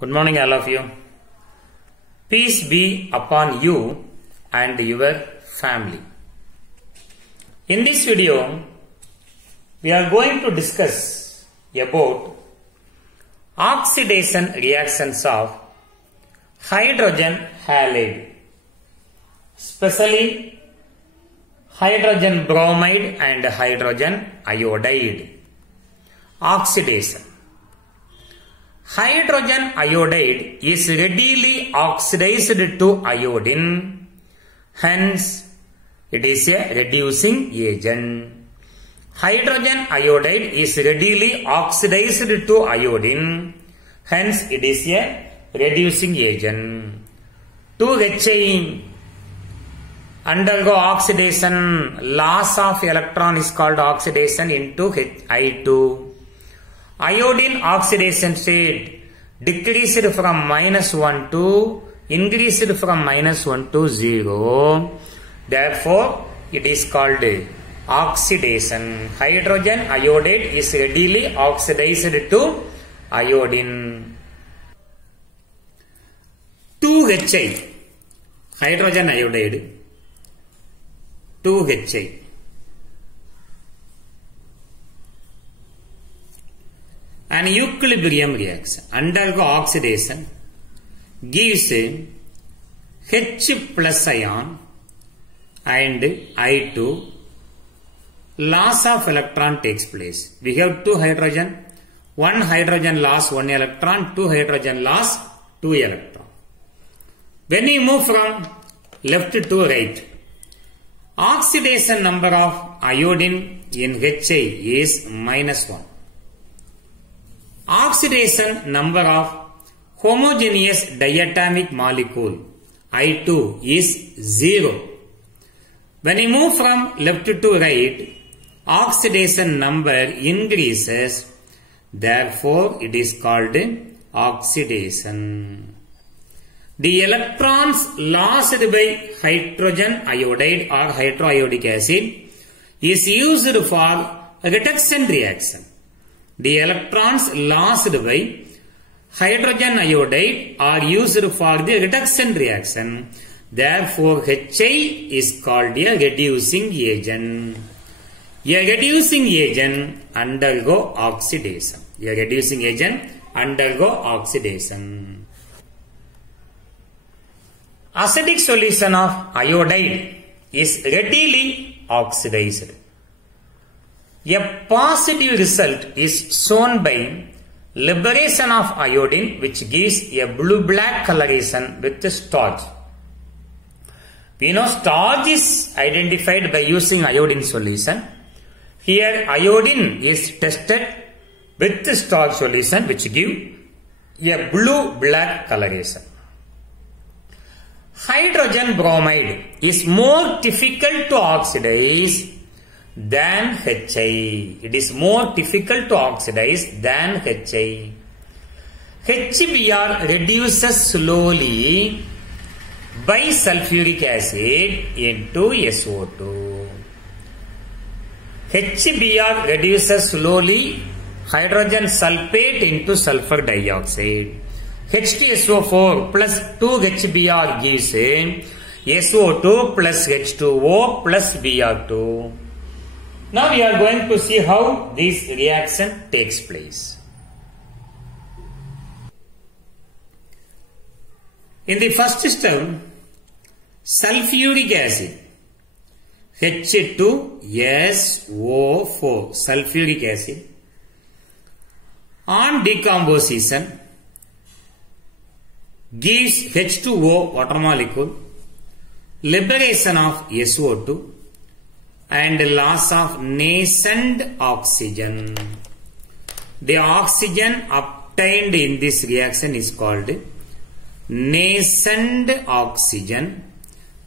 Good morning, all of you. Peace be upon you and your family. In this video, we are going to discuss about oxidation reactions of hydrogen halide, especially hydrogen bromide and hydrogen iodide. Oxidation. Hydrogen iodide is readily oxidized to iodine, hence it is a reducing agent. Hydrogen iodide is readily oxidized to iodine, hence it is a reducing agent. 2Hi undergo oxidation, loss of electron is called oxidation into I2. Iodine oxidation state decreased from -1 to increased from -1 to 0. Therefore, it is called oxidation. Hydrogen iodide is readily oxidized to iodine. 2Hi, hydrogen iodide, 2Hi. An equilibrium reaction undergo oxidation gives H plus ion and I2. Loss of electron takes place. We have 2 hydrogen, 1 hydrogen loss 1 electron, 2 hydrogen loss 2 electron. When we move from left to right, oxidation number of iodine in Hi is -1. Oxidation number of homogeneous diatomic molecule I2 is 0. When we move from left to right, oxidation number increases. Therefore, it is called oxidation. The electrons lost by hydrogen iodide or hydroiodic acid is used for reduction reaction. The electrons lost by hydrogen iodide are used for the reduction reaction. Therefore, Hi is called a reducing agent. A reducing agent undergo oxidation. A reducing agent undergo oxidation. Acidic solution of iodide is readily oxidized. A positive result is shown by liberation of iodine, which gives a blue-black coloration with starch. We know starch is identified by using iodine solution. Here iodine is tested with starch solution, which give a blue-black coloration. Hydrogen bromide is more difficult to oxidize than Hi. It is more difficult to oxidize than Hi. HBr reduces slowly by sulfuric acid into SO2. HBr reduces slowly hydrogen sulfate into sulfur dioxide. H2SO4 plus 2HBr gives SO2 plus H2O plus Br2. Now we are going to see how this reaction takes place. In the first step, sulfuric acid H2SO4 sulfuric acid on decomposition gives H2O water molecule, liberation of SO2 and loss of nascent oxygen. The oxygen obtained in this reaction is called nascent oxygen,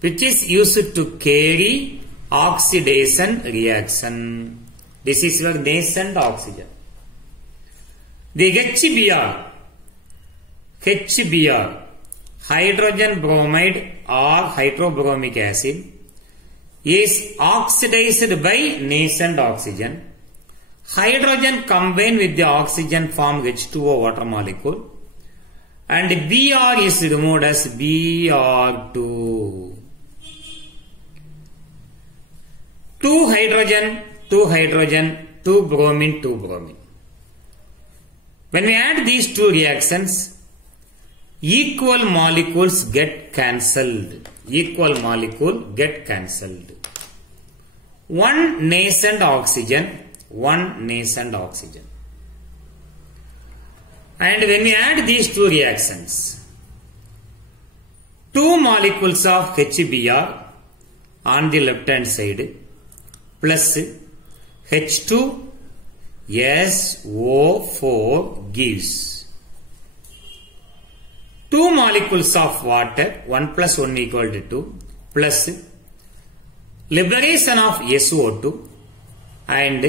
which is used to carry oxidation reaction. This is your nascent oxygen. The HBr, hydrogen bromide or hydrobromic acid, is oxidized by nascent oxygen. Hydrogen combined with the oxygen form H2O water molecule. and Br is removed as Br2. 2 hydrogen, 2 hydrogen, 2 bromine, 2 bromine. When we add these two reactions, equal molecules get cancelled. Equal molecule get cancelled. One nascent oxygen, one nascent oxygen. And when we add these two reactions, 2 molecules of HBr on the left hand side plus H2SO4 gives 2 molecules of water, 1 plus 1 equal to 2, plus liberation of SO2 and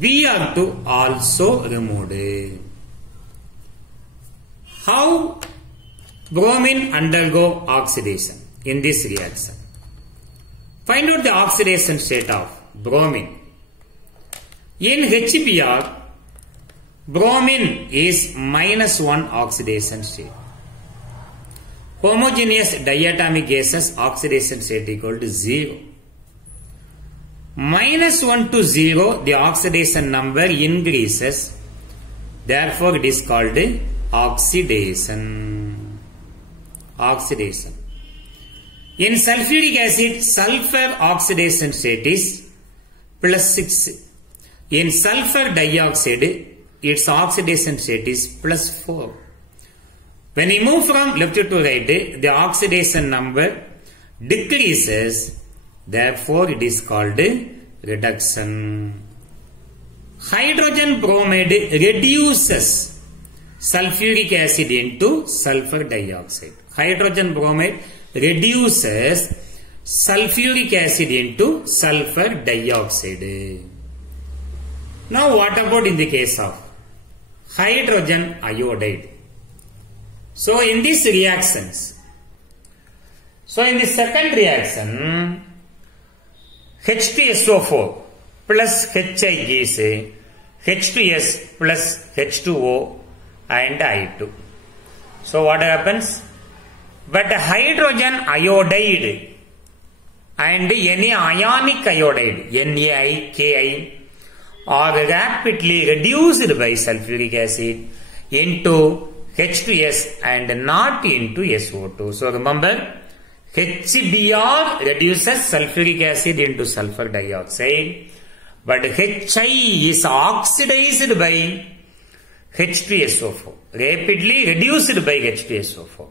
Br2 also removed. How bromine undergo oxidation in this reaction? Find out the oxidation state of bromine. In HBr, bromine is -1 oxidation state. Homogeneous diatomic gases oxidation state equal to 0. -1 to 0, the oxidation number increases. Therefore, it is called oxidation. Oxidation. In sulfuric acid, sulfur oxidation state is +6. In sulfur dioxide, its oxidation state is +4. When we move from left to right, the oxidation number decreases. Therefore, it is called reduction. Hydrogen bromide reduces sulfuric acid into sulfur dioxide. Hydrogen bromide reduces sulfuric acid into sulfur dioxide. Now, what about in the case of hydrogen iodide? So, in these reactions, in the second reaction, H2SO4 plus Hi gives H2S plus H2O and I2. So, what happens? But hydrogen iodide and any ionic iodide, NaIKI, are rapidly reduced by sulfuric acid into H2S and not into SO2. So remember, HBr reduces sulfuric acid into sulfur dioxide, but Hi is oxidized by H2SO4, rapidly reduced by H2SO4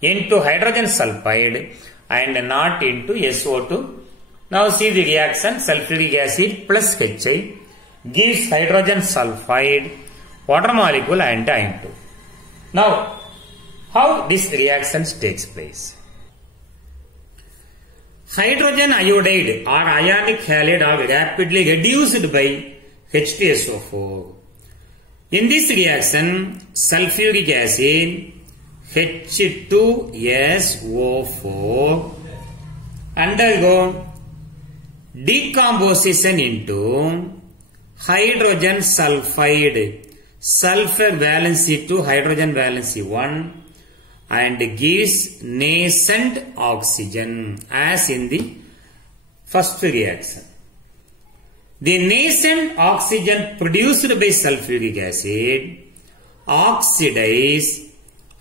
into hydrogen sulfide and not into SO2. Now see the reaction, sulfuric acid plus Hi gives hydrogen sulfide, water molecule and ion 2. Now, how this reaction takes place? Hydrogen iodide or ionic halide are rapidly reduced by H2SO4. In this reaction, sulfuric acid H2SO4 undergo decomposition into hydrogen sulfide, sulfur valency 2, hydrogen valency 1, and gives nascent oxygen as in the first reaction. The nascent oxygen produced by sulfuric acid oxidize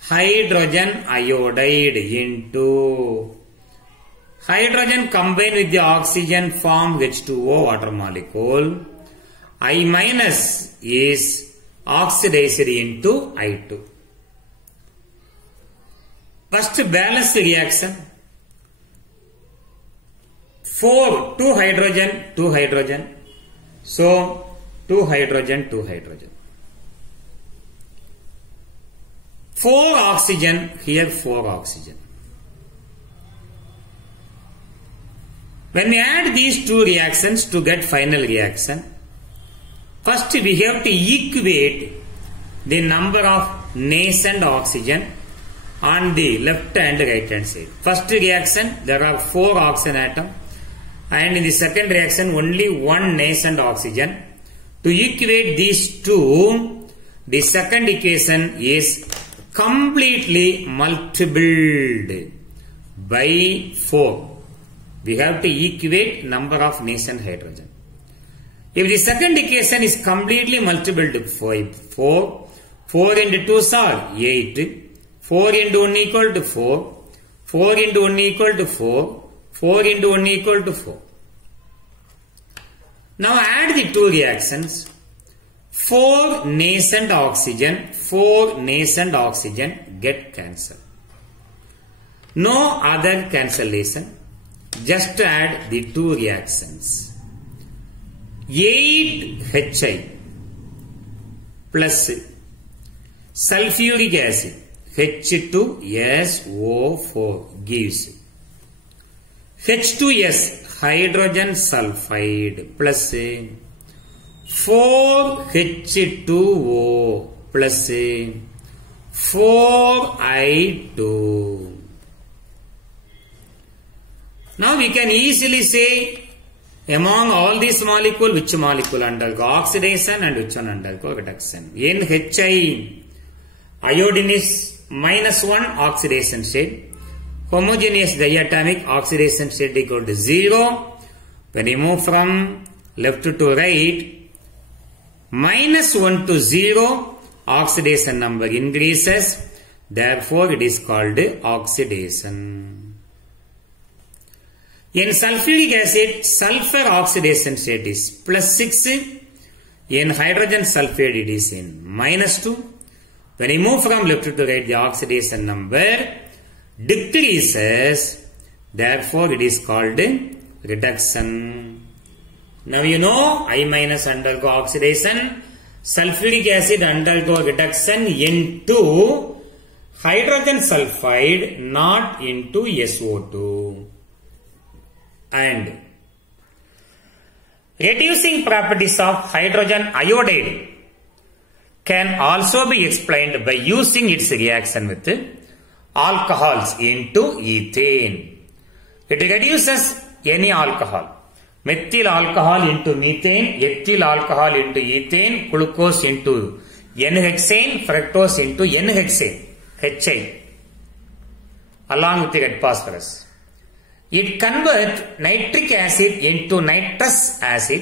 hydrogen iodide into hydrogen combined with the oxygen form H2O water molecule. I minus is oxidized into I2. First balance reaction. 4, 2 hydrogen, 2 hydrogen. So, 2 hydrogen, 2 hydrogen. 4 oxygen, here 4 oxygen. When we add these two reactions to get final reaction, first we have to equate the number of nascent oxygen on the left and right hand side. First reaction, there are 4 oxygen atoms, and in the second reaction only 1 nascent oxygen. To equate these two, the second equation is completely multiplied by 4. We have to equate number of nascent hydrogen. If the second equation is completely multiplied by 4, 4 into 2 are 8, 4 into 1 equal to 4, 4 into 1 equal to 4, 4 into 1 equal to 4. Now add the two reactions. 4 nascent oxygen get cancelled. No other cancellation. Just add the two reactions. 8Hi plus sulfuric acid H2SO4 gives H2S hydrogen sulfide plus 4H2O plus 4I2. Now we can easily say among all these molecules which molecule undergo oxidation and which one undergo reduction. In Hi, iodine is -1 oxidation state. Homogeneous diatomic oxidation state equal to 0. When you move from left to right, -1 to 0, oxidation number increases. Therefore, it is called oxidation. In sulfuric acid, sulfur oxidation state is +6. In hydrogen sulfide, it is in -2. When you move from left to right, the oxidation number decreases. Therefore, it is called reduction. Now you know I- undergo oxidation, sulfuric acid undergo reduction into hydrogen sulfide, not into SO2. And reducing properties of hydrogen iodide can also be explained by using its reaction with alcohols into ethane. It reduces any alcohol. Methyl alcohol into methane, ethyl alcohol into ethane, glucose into N-hexane, fructose into N-hexane, HI, along with the red phosphorus. It converts nitric acid into nitrous acid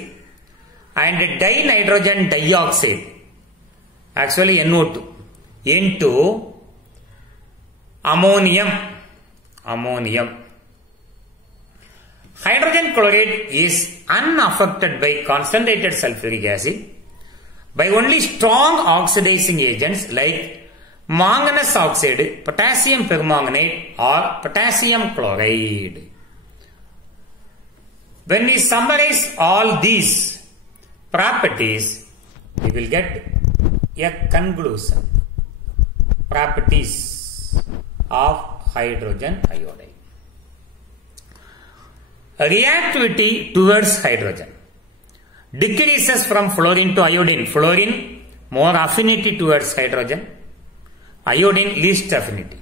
and dinitrogen dioxide, actually NO2, into ammonium. Hydrogen chloride is unaffected by concentrated sulfuric acid by only strong oxidizing agents like manganese oxide, potassium permanganate or potassium chloride. When we summarize all these properties, we will get a conclusion. Properties of hydrogen iodide. Reactivity towards hydrogen decreases from fluorine to iodine. Fluorine more affinity towards hydrogen, iodine least affinity.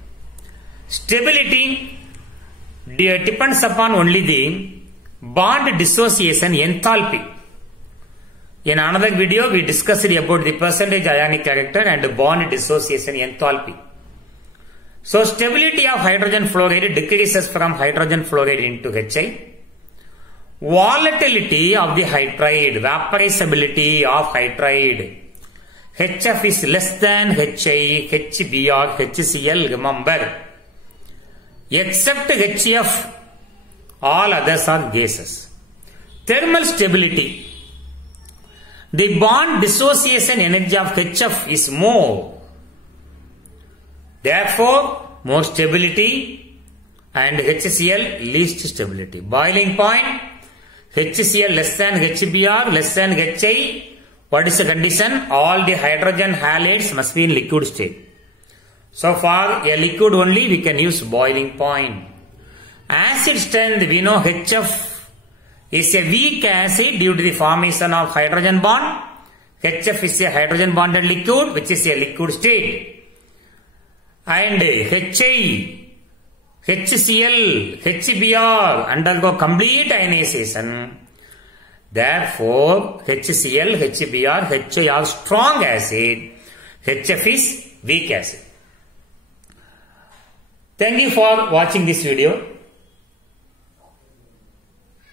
Stability depends upon only the bond dissociation enthalpy. In another video we discussed about the percentage ionic character and bond dissociation enthalpy. So stability of hydrogen fluoride decreases from hydrogen fluoride into HI. Volatility of the hydride, vaporizability of hydride. HF is less than HI, HBr, HCl, remember. Except HF, all others are gases. Thermal stability. The bond dissociation energy of HF is more. Therefore, more stability and HCl least stability. Boiling point, HCl less than HBr, less than HI. What is the condition? All the hydrogen halides must be in liquid state. So for a liquid only we can use boiling point. Acid strength, we know HF is a weak acid due to the formation of hydrogen bond. HF is a hydrogen bonded liquid which is a liquid state. And HI, HCl, HBr undergo complete ionization. Therefore, HCl, HBr, HI are strong acid. HF is weak acid. Thank you for watching this video.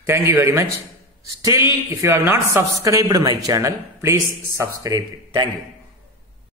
Thank you very much. Still, if you are not subscribed my channel, please subscribe it. Thank you.